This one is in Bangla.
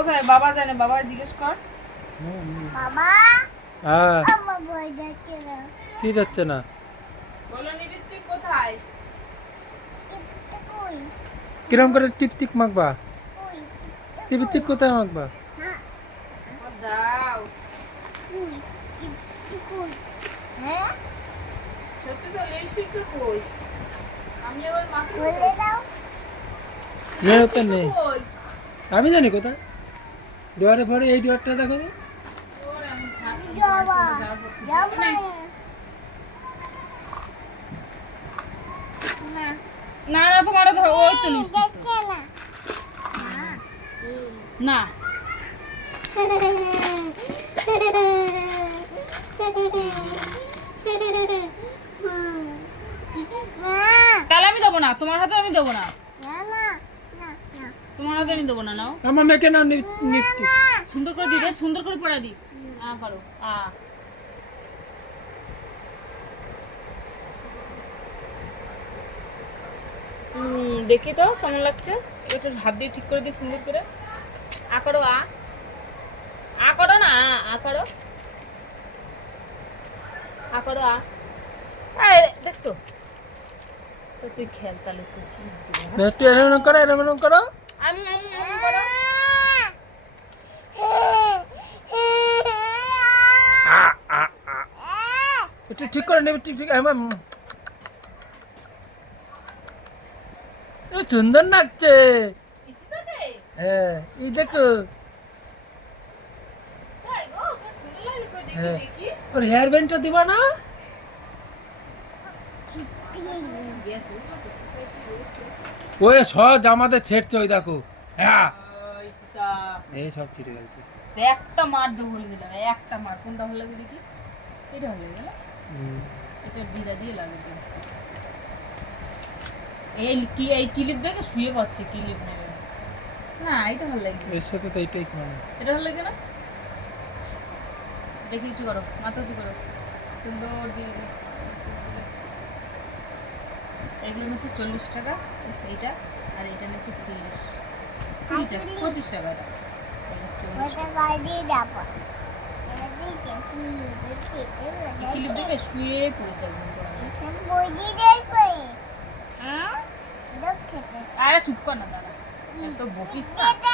কোথায় বাবা জানে, বাবা জিজ্ঞেস কর। বাবা হ্যাঁ আমার বই যাচ্ছে না কি যাচ্ছে না? বলো লিপস্টিক কোথায়? টিপতে কই কিরম করে টিপটিক মাখবা? কই টিপটিক কোথায় মাখবা? হ্যাঁ ও দাও। কই টিপতে কই হ্যাঁ সত্যি তো লিপস্টিক তো কই? আমি আবার মাকে বলে দাও নেই তো নেই, কই? আমি জানি কোথায়। দুয়ারে পরে এই দুয়ারটা দেখো তো। ওর আমি থাক, যাবা যাবা না না না তোমার ধর, ওই তো লিপস্টিক যাচ্ছে না না। তাহলে আমি দেবো না, তোমার হাতে আমি দেবো না, তোমার হাতে আমি দেবো না। নাও আমার মেয়েকে না নিপটি। সুন্দর করে দিবে, সুন্দর করে পড়া দি। করো দেখি তো কেমন লাগছে, একটু হাত দিয়ে ঠিক করে দিই সুন্দর করে। করো করো না, করো করো দেখছো তো, তুই খেল তাহলে তুই একটু এরকম করো, এরকম করো। আমি করো। একটু ঠিক করে নেবে, ঠিক ঠিক আমার সুন্দর লাগছে। হ্যাঁ এই দেখো, হ্যাঁ ওর হেয়ার ব্যান্ডটা দিবা না? ওই সব জামাতে ছেড়ছে, ওই দেখো। হ্যাঁ এই সব ছিঁড়ে গেছে। একটা মার দেবো বলে দিলাম, একটা মার। কোনটা ভালো লাগে দেখি? এটা ভালো লাগে না? এটা দিদা দিয়ে লাগে। এই ক্লিপ দেখে শুয়ে পাচ্ছে, ক্লিপ নেবে না। এটা ভালো লাগে, এর সাথে তো এইটাই মানে। এটা ভালো লাগে না? দেখি উঁচু করো, মাথা উঁচু করো, সুন্দর দিয়ে দাও। এগুলো নিচ্ছে 40 টাকা এইটা, আর এটা নিচ্ছে 30, 25 টাকা। এটা ক্লিপ দেখে শুয়ে পড়ে যাবে। আরে চুপ কর না দাদা, এত বকিস না।